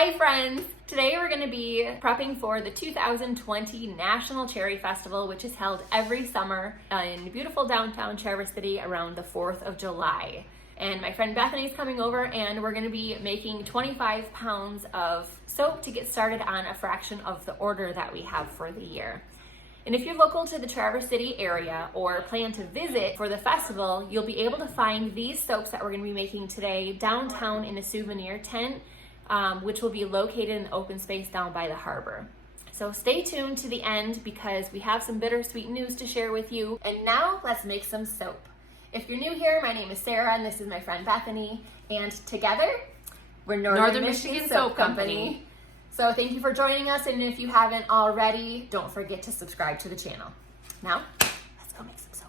Hi friends! Today we're going to be prepping for the 2020 National Cherry Festival, which is held every summer in beautiful downtown Traverse City around the 4th of July. And my friend Bethany's coming over and we're going to be making 25 pounds of soap to get started on a fraction of the order that we have for the year. And if you're local to the Traverse City area or plan to visit for the festival, you'll be able to find these soaps that we're going to be making today downtown in a souvenir tent, which will be located in the open space down by the harbor. So stay tuned to the end because we have some bittersweet news to share with you. And now let's make some soap. If you're new here, my name is Sarah and this is my friend Bethany. And together, we're Northern Michigan Soap Company. So thank you for joining us, and if you haven't already, don't forget to subscribe to the channel. Now, let's go make some soap.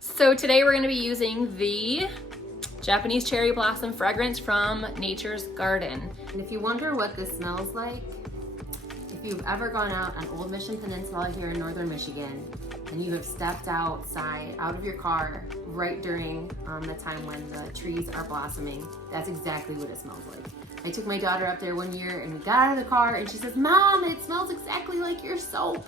So today we're going to be using the Japanese Cherry Blossom fragrance from Nature's Garden. And if you wonder what this smells like, if you've ever gone out on Old Mission Peninsula here in Northern Michigan and you have stepped outside, out of your car right during the time when the trees are blossoming, that's exactly what it smells like. I took my daughter up there one year and we got out of the car and she says, "Mom, it smells exactly like your soap."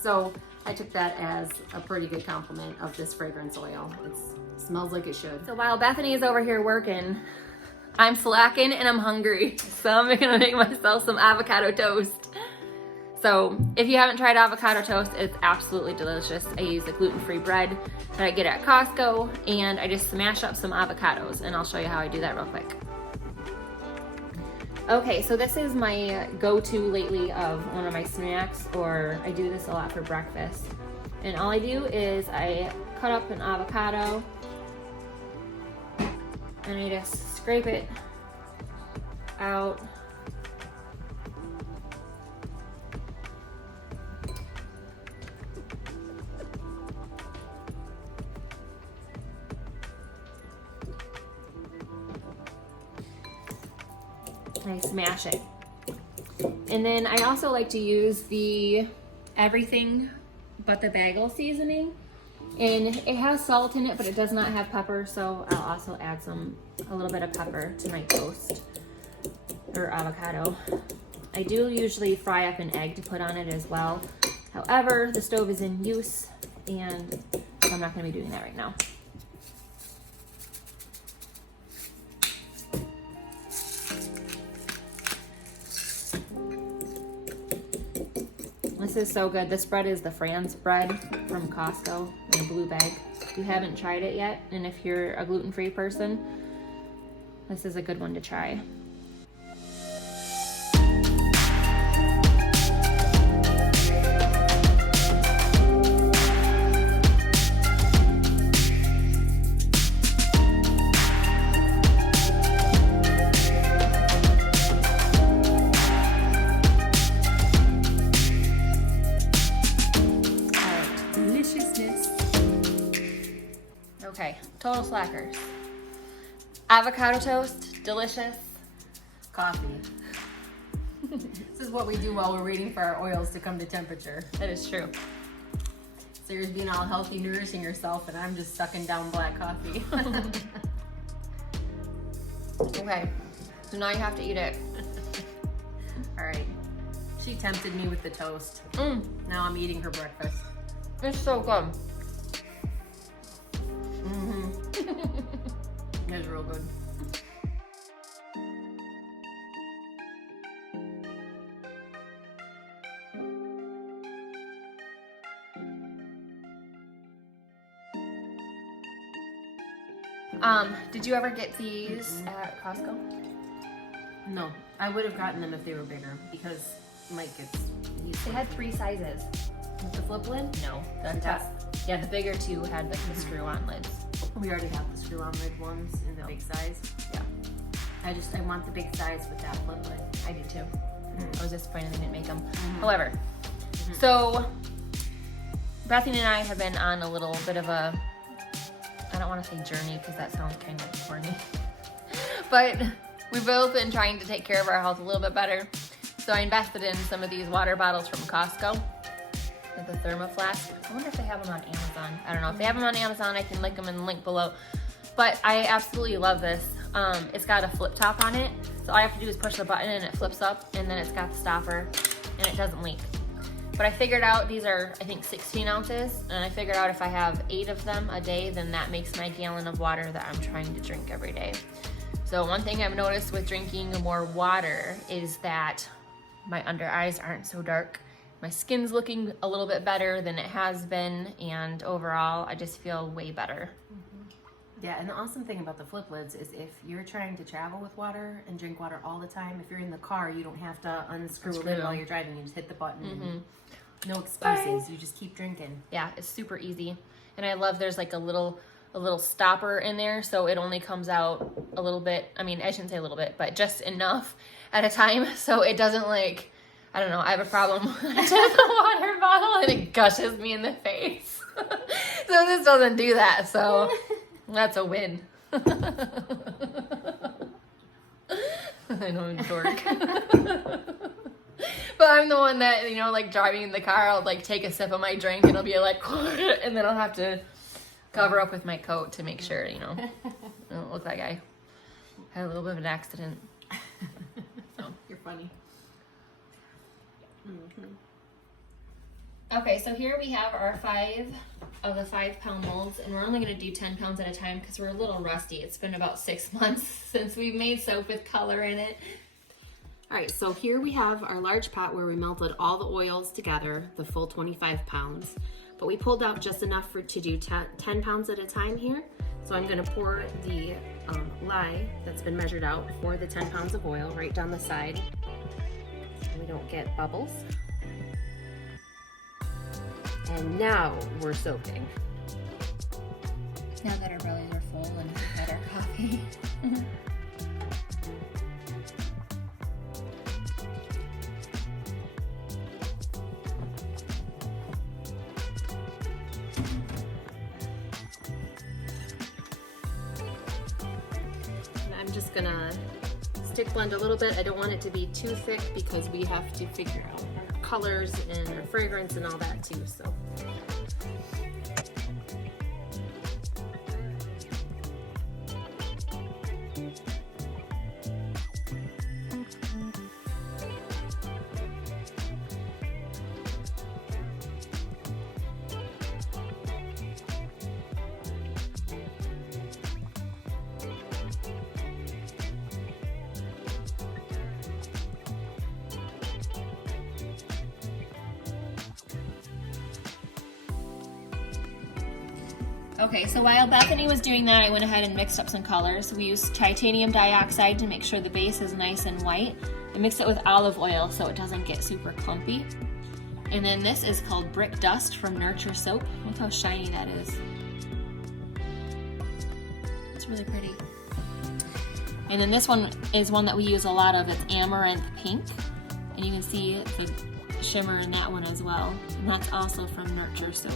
So I took that as a pretty good compliment of this fragrance oil. It smells like it should. So while Bethany is over here working, I'm slacking and I'm hungry. So I'm gonna make myself some avocado toast. So if you haven't tried avocado toast, it's absolutely delicious. I use the gluten-free bread that I get at Costco and I just smash up some avocados, and I'll show you how I do that real quick. Okay, so this is my go-to lately of one of my snacks, or I do this a lot for breakfast. And all I do is I cut up an avocado and I just scrape it out. I smash it. And then I also like to use the everything but the bagel seasoning. And it has salt in it, but it does not have pepper, so I'll also add a little bit of pepper to my toast or avocado. I do usually fry up an egg to put on it as well. However, the stove is in use and I'm not gonna be doing that right now. This is so good. This bread is the Franz bread from Costco in a blue bag. If you haven't tried it yet, and if you're a gluten-free person, this is a good one to try. Okay, total slackers. Avocado toast, delicious. Coffee. This is what we do while we're waiting for our oils to come to temperature. That is true. Sarah's being all healthy, nourishing herself, and I'm just sucking down black coffee. Okay, so now you have to eat it. All right. She tempted me with the toast. Now I'm eating her breakfast. It's so good. It's real good. Did you ever get these at Costco? No, I would have gotten them if they were bigger because Mike gets used They to had 3 sizes. with the flip lid. No, yeah, the bigger 2 had like the screw-on lids. We already have the screw-on lid ones in the big size. Yeah. I want the big size with that flip lid. I do too. I was disappointed they didn't make them. However, so Bethany and I have been on a little bit of a, I don't want to say journey because that sounds kind of corny, but we've both been trying to take care of our health a little bit better. So I invested in some of these water bottles from Costco, like the thermo flask. I wonder if they have them on Amazon. I don't know. If they have them on Amazon, I can link them in the link below. But I absolutely love this. It's got a flip top on it. So all I have to do is push the button and it flips up, and then it's got the stopper and it doesn't leak. But I figured out these are, I think, 16 ounces. And I figured out if I have 8 of them a day, then that makes my gallon of water that I'm trying to drink every day. So one thing I've noticed with drinking more water is that my under eyes aren't so dark. My skin's looking a little bit better than it has been, and overall, I just feel way better. Yeah, and the awesome thing about the flip lids is if you're trying to travel with water and drink water all the time, if you're in the car, you don't have to unscrew a lid while you're driving. You just hit the button. And no excuses. You just keep drinking. Yeah, it's super easy. And I love there's like a little stopper in there, so it only comes out a little bit. I mean, I shouldn't say a little bit, but just enough at a time, so it doesn't like, I don't know, I have a problem when I take the water bottle and it gushes me in the face. So this doesn't do that, so that's a win. I know, I'm a dork. But I'm the one that, you know, like driving in the car, I'll like take a sip of my drink and it'll be like, and then I'll have to cover up with my coat to make sure, you know, I don't look like I had a little bit of an accident. So. You're funny. Okay, so here we have our 5 of the 5-pound molds, and we're only going to do 10 pounds at a time because we're a little rusty. It's been about 6 months since we've made soap with color in it. All right, so here we have our large pot where we melted all the oils together, the full 25 pounds. But we pulled out just enough to do 10 pounds at a time here. So I'm going to pour the lye that's been measured out for the 10 pounds of oil right down the side so we don't get bubbles. And now we're soaking. Now that our bellies are full and we've had our coffee. I'm just gonna stick blend a little bit. I don't want it to be too thick because we have to figure out our colors and our fragrance and all that too, so. Okay, so while Bethany was doing that, I went ahead and mixed up some colors. We used titanium dioxide to make sure the base is nice and white. I mixed it with olive oil so it doesn't get super clumpy. And then this is called Brick Dust from Nurture Soap. Look how shiny that is. It's really pretty. And then this one is one that we use a lot of. It's Amaranth Pink. And you can see the shimmer in that one as well. And that's also from Nurture Soap.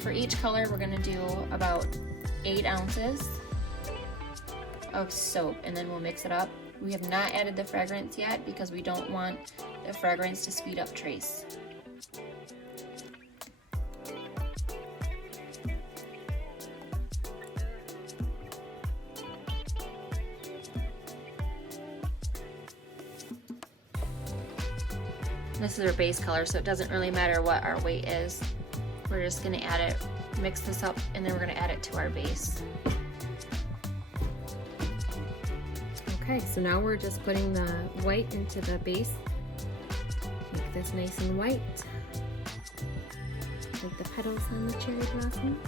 For each color, we're gonna do about 8 ounces of soap, and then we'll mix it up. We have not added the fragrance yet because we don't want the fragrance to speed up trace. This is our base color, so it doesn't really matter what our weight is. We're just gonna add it, mix this up, and then we're gonna add it to our base. Okay, so now we're just putting the white into the base. Make this nice and white, like the petals on the cherry blossoms.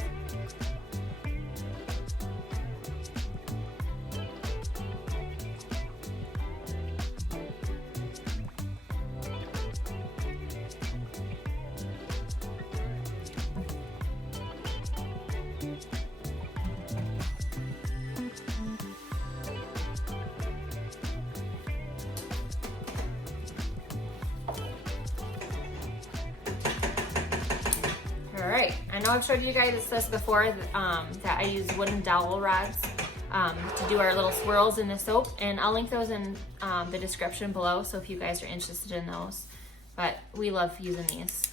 All right, I know I've showed you guys this before, that I use wooden dowel rods to do our little swirls in the soap, and I'll link those in the description below, so if you guys are interested in those. But we love using these.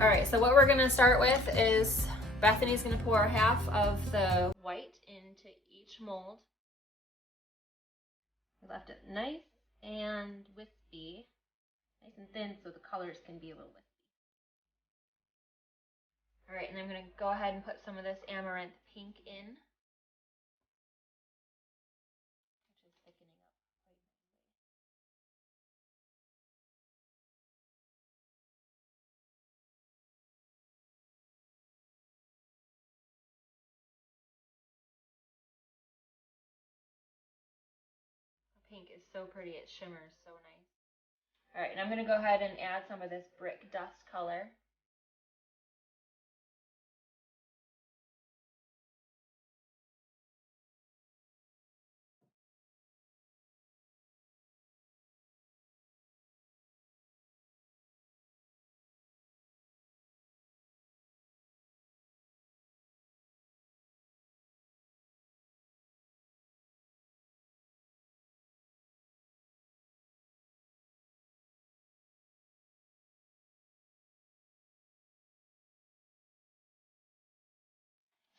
All right, so what we're gonna start with is Bethany's gonna pour half of the white into each mold. We left it nice and wispy, nice and thin, so the colors can be a little wispy. All right, and I'm gonna go ahead and put some of this amaranth pink in, which is thickening up quite nicely. The pink is so pretty, it shimmers so nice. All right, and I'm gonna go ahead and add some of this brick dust color.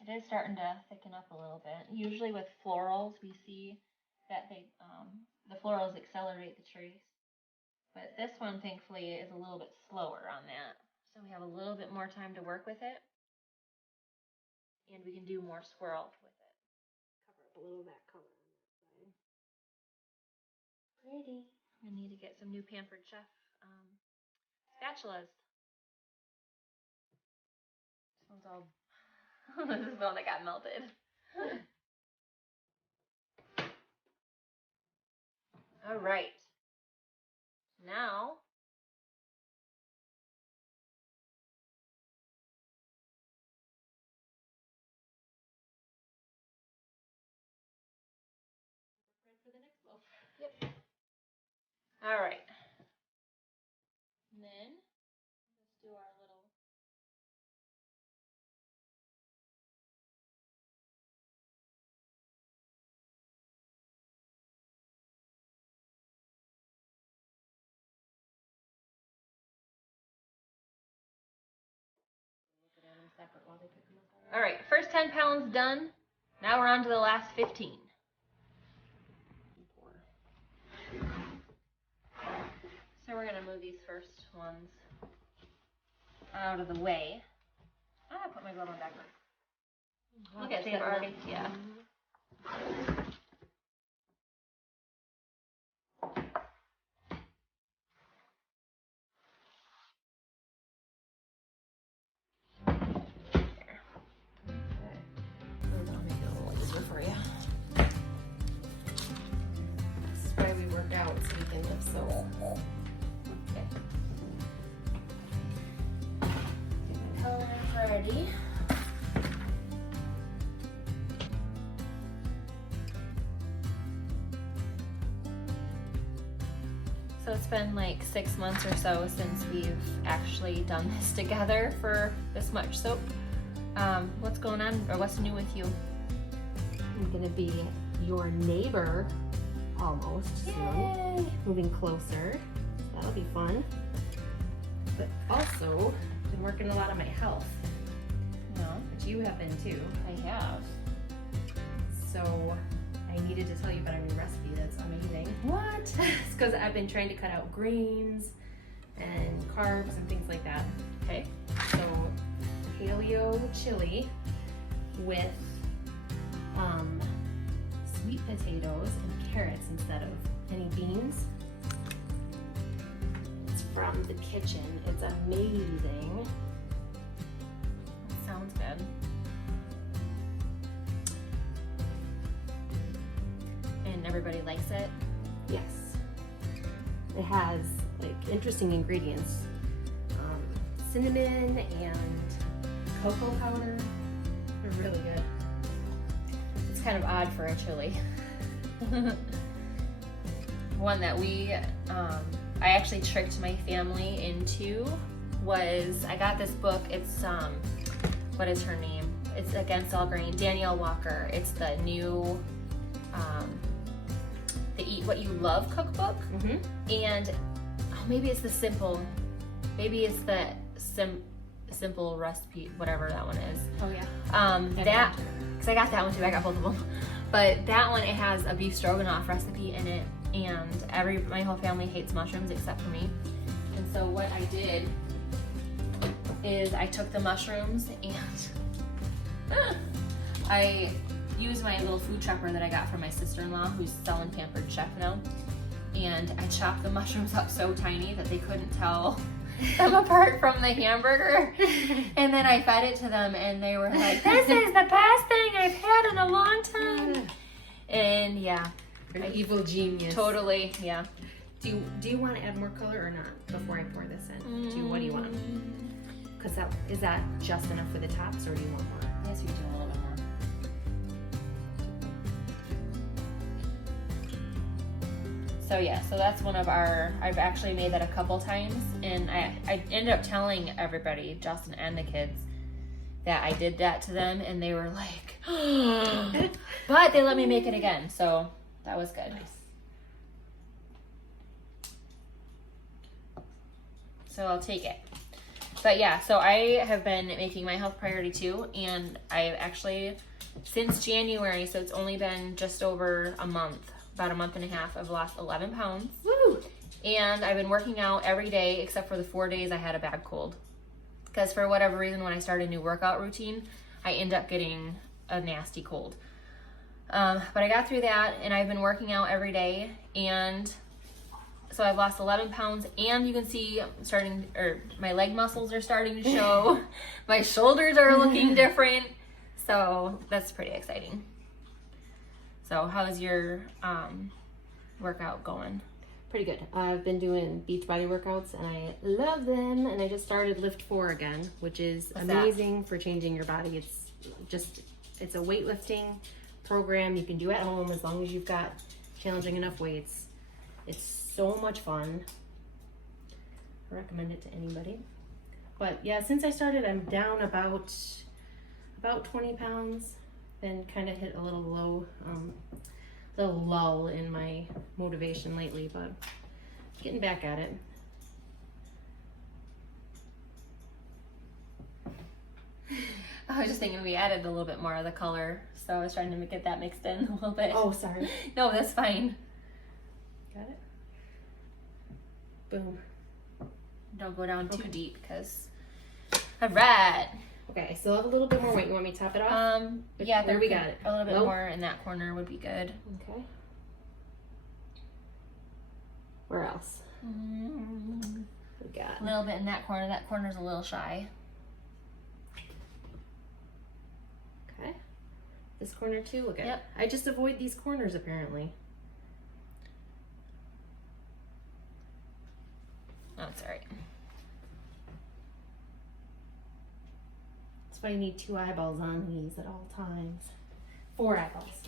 It is starting to thicken up a little bit. Usually with florals, we see that the florals accelerate the trace. But this one, thankfully, is a little bit slower on that. So we have a little bit more time to work with it. And we can do more swirl with it. Cover up a little of that color on that side. Pretty. I need to get some new Pampered Chef spatulas. This one's all... This is the one that got melted. All right. Now, for the next loaf. Yep. All right. And then let's do our little. Look at them separate while they pick them up. All right, first 10 pounds done. Now we're on to the last 15. So we're gonna move these first ones out of the way. I put my glove on backwards. Look at they've already, yeah. I'll make it a little easier for you. This is why we work out, so we can lift so. Okay. Get my colors ready. So it's been like 6 months or so since we've actually done this together for this much soap. What's going on, or what's new with you? I'm gonna be your neighbor almost soon. Moving closer. That'll be fun. But also, been working a lot on my health. No, Which you have been too. I have. So I needed to tell you about a new recipe that's amazing. What? It's because I've been trying to cut out grains and carbs and things like that. Okay. So paleo chili with sweet potatoes and carrots instead of any beans. It's from the kitchen. It's amazing. That sounds good. And everybody likes it? Yes. It has like interesting ingredients. Cinnamon and cocoa powder. They're really good. It's kind of odd for a chili. One that I actually tricked my family into was, I got this book. It's, what is her name? It's Against All Grain, Danielle Walker. It's the new, the Eat What You Love cookbook. And maybe it's the simple simple recipe, whatever that one is. Oh yeah. That, because I got that one too. I got both of them. But that one, it has a beef stroganoff recipe in it, and my whole family hates mushrooms except for me. And so what I did is I took the mushrooms and I used my little food chopper that I got from my sister-in-law, who's selling Pampered Chef now, and I chopped the mushrooms up so tiny that they couldn't tell them apart from the hamburger. And then I fed it to them, and they were like, "This is the best thing I've had in a long time." And yeah, An evil genius. totally, yeah. Do you want to add more color or not before I pour this in? What do you want? Because is that just enough for the tops, or do you want more? Yes, we can do a little bit more. So yeah, so that's one of I've actually made that a couple times, and I ended up telling everybody, Justin and the kids, that I did that to them, and they were like, but they let me make it again, so that was good. Nice. So I'll take it. But yeah, so I have been making my health priority too, and I've actually, since January, so it's only been just over a month, about a month and a half, I've lost 11 pounds. Woo! And I've been working out every day except for the 4 days I had a bad cold. Because for whatever reason, when I start a new workout routine, I end up getting a nasty cold. But I got through that, and I've been working out every day, and so I've lost 11 pounds, and you can see my leg muscles are starting to show. My shoulders are looking different. So that's pretty exciting. So how's your workout going? Pretty good. I've been doing Beachbody workouts, and I love them. And I just started Lift 4 again, which is amazing for changing your body. It's a weightlifting program you can do at home as long as you've got challenging enough weights. It's so much fun. I recommend it to anybody. But yeah, since I started, I'm down about 20 pounds. Then kind of hit a little lull in my motivation lately, but getting back at it. I was just thinking we added a little bit more of the color, so I was trying to get that mixed in a little bit. Oh, sorry. No, that's fine. Got it? Boom. Don't go down too deep, because all right. Okay, I still have a little bit more weight. You want me to top it off? Yeah, there we got it. A little bit Nope. more in that corner would be good. Okay. Where else? We got A little bit in that corner. That corner's a little shy. okay. This corner too. Look at Yep. it. I just avoid these corners apparently. Oh, it's all right. That's why you need 2 eyeballs on these at all times. 4 eyeballs.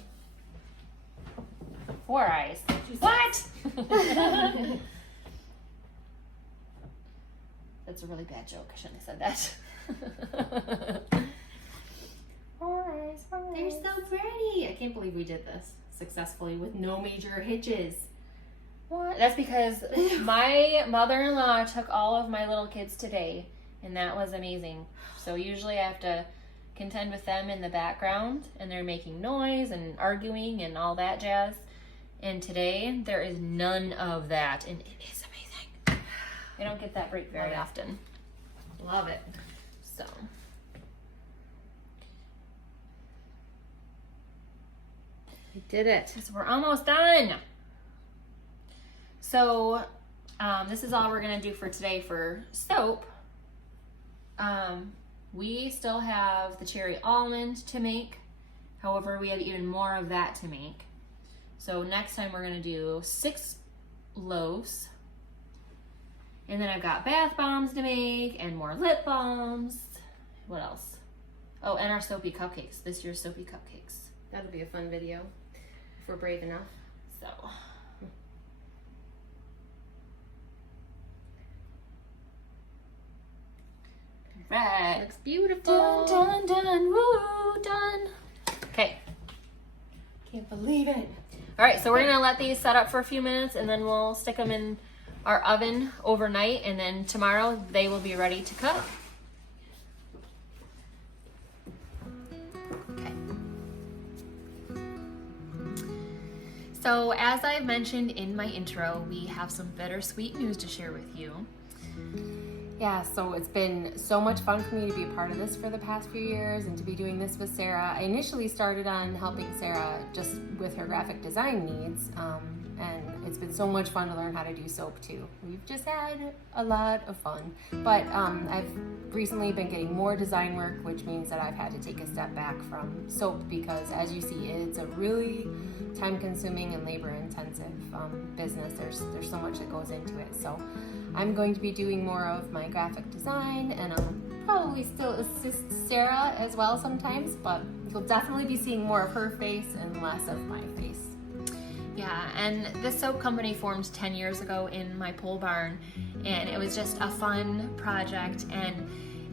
4 eyes. What? That's a really bad joke. I shouldn't have said that. 4 eyes. 4 eyes. They're so pretty. I can't believe we did this successfully with no major hitches. What? That's because my mother-in-law took all of my little kids today, and that was amazing. So usually I have to contend with them in the background, and they're making noise and arguing and all that jazz. And today there is none of that, and it is amazing. I don't get that break very often. Love it. So. We did it. So we're almost done. So this is all we're gonna do for today for soap. We still have the cherry almond to make. However, we have even more of that to make. So next time we're gonna do 6 loaves. And then I've got bath bombs to make and more lip balms. What else? Oh, and our soapy cupcakes. This year's soapy cupcakes. That'll be a fun video if we're brave enough. So. Right. Looks beautiful. Done, done, done, woo, done. Okay. Can't believe it. All right, so we're gonna let these set up for a few minutes and then we'll stick them in our oven overnight, and then tomorrow they will be ready to cook. Okay. So as I mentioned in my intro, we have some bittersweet news to share with you. Yeah, so it's been so much fun for me to be a part of this for the past few years and to be doing this with Sarah. I initially started on helping Sarah just with her graphic design needs, and it's been so much fun to learn how to do soap too. We've just had a lot of fun, but I've recently been getting more design work, which means that I've had to take a step back from soap because, as you see, it's a really time-consuming and labor-intensive business. There's so much that goes into it. So I'm going to be doing more of my graphic design, and I'll probably still assist Sarah as well sometimes, but you'll definitely be seeing more of her face and less of my face. Yeah, and this soap company formed 10 years ago in my pole barn, and it was just a fun project, and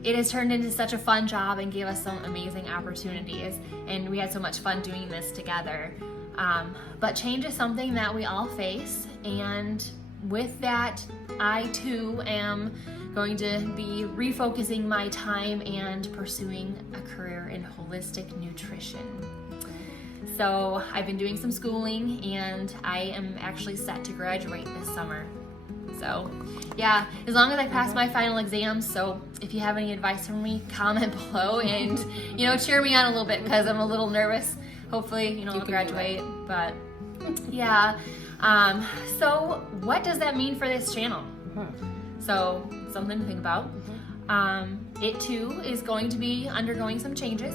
it has turned into such a fun job and gave us some amazing opportunities, and we had so much fun doing this together. But change is something that we all face, and with that, I too am going to be refocusing my time and pursuing a career in holistic nutrition. So I've been doing some schooling, and I am actually set to graduate this summer. So yeah, as long as I pass my final exams. So if you have any advice for me, comment below and, cheer me on a little bit because I'm a little nervous. Hopefully, I'll graduate, but yeah. So what does that mean for this channel? So something to think about. It too is going to be undergoing some changes.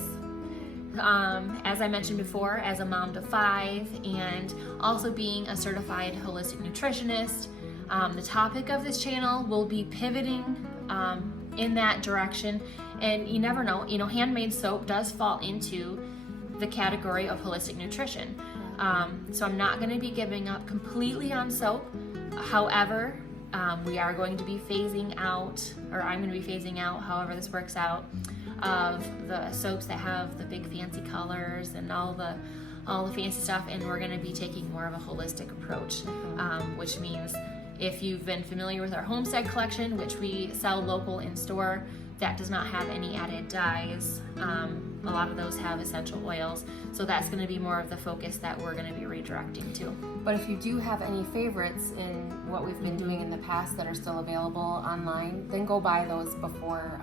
As I mentioned before, as a mom to 5 and also being a certified holistic nutritionist, the topic of this channel will be pivoting in that direction. And you never know, handmade soap does fall into the category of holistic nutrition. So I'm not going to be giving up completely on soap. However, we are going to be phasing out, or I'm going to be phasing out, however this works out, of the soaps that have the big fancy colors and all the fancy stuff, and we're going to be taking more of a holistic approach, which means if you've been familiar with our Homestead collection, which we sell local in store, that does not have any added dyes. A lot of those have essential oils, so that's going to be more of the focus that we're going to be redirecting to. But if you do have any favorites in what we've been doing in the past that are still available online, then go buy those before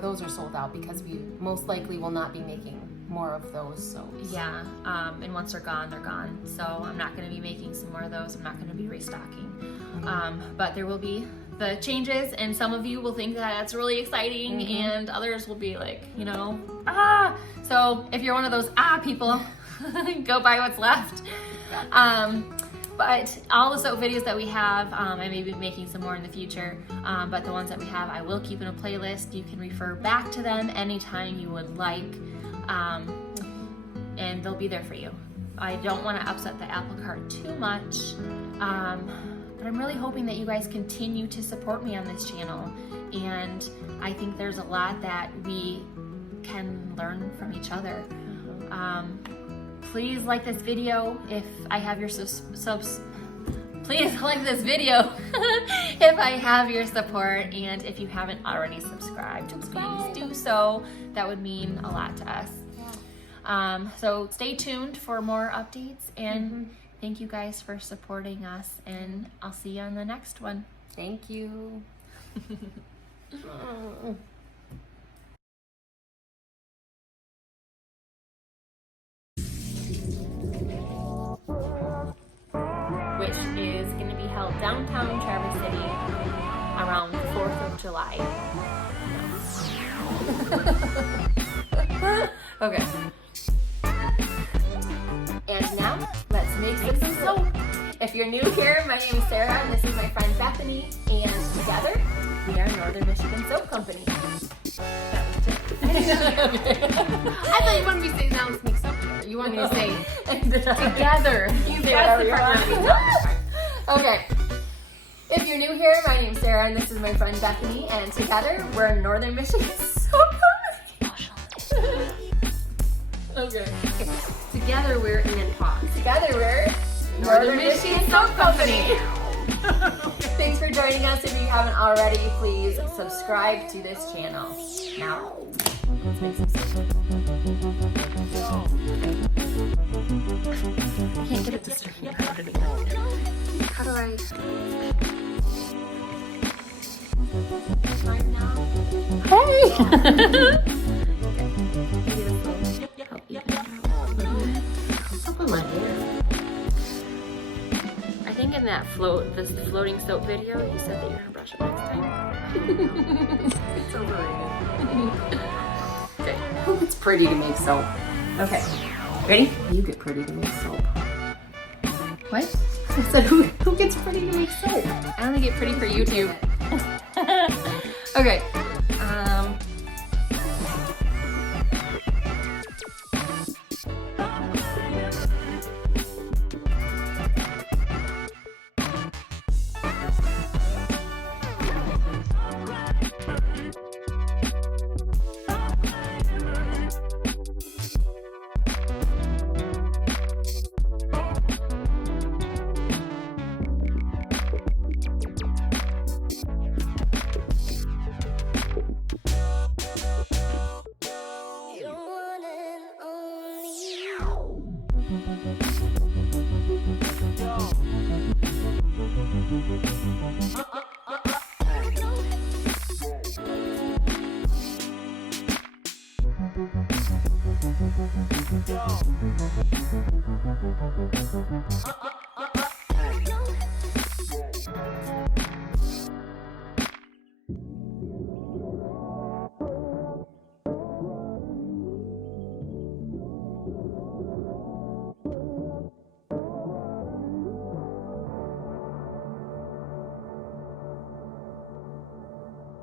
those are sold out, because we most likely will not be making more of those soaps. Yeah, and once they're gone, they're gone. So I'm not going to be making some more of those. I'm not going to be restocking. But there will be the changes, and some of you will think that that's really exciting, and others will be like, So if you're one of those people, go buy what's left. But all the soap videos that we have, I may be making some more in the future, but the ones that we have, I will keep in a playlist. You can refer back to them anytime you would like, and they'll be there for you. I don't want to upset the apple cart too much, but I'm really hoping that you guys continue to support me on this channel, and I think there's a lot that we can learn from each other. Please like this video if I have your please like this video if I have your support, and if you haven't already subscribed, please do so. That would mean a lot to us. So stay tuned for more updates, and thank you guys for supporting us, and I'll see you on the next one. Thank you. Which is going to be held downtown Traverse City around the 4th of July. Okay. And now, let's make some soap. If you're new here, my name is Sarah, and this is my friend Bethany, and together, we are Northern Michigan Soap Company. I thought you wanted me to say, now let's make soap together. You want me to say, together. You say whatever you want. Okay. If you're new here, my name's Sarah and this is my friend Bethany, and together we're Northern Michigan Soap Company. Okay. Together we're in pause. Together we're Northern Michigan Soap Company. Thanks for joining us. If you haven't already, please subscribe to this channel. Now, let's make some soap. I can't get it to start. How do I? Hey! Up on my hair. I think in that this floating soap video, you said that you're gonna brush it next time. It's overrated. Okay. Who gets pretty to make soap? Okay, ready? You get pretty to make soap. What? I said, who gets pretty to make soap? I only get pretty for YouTube. Okay.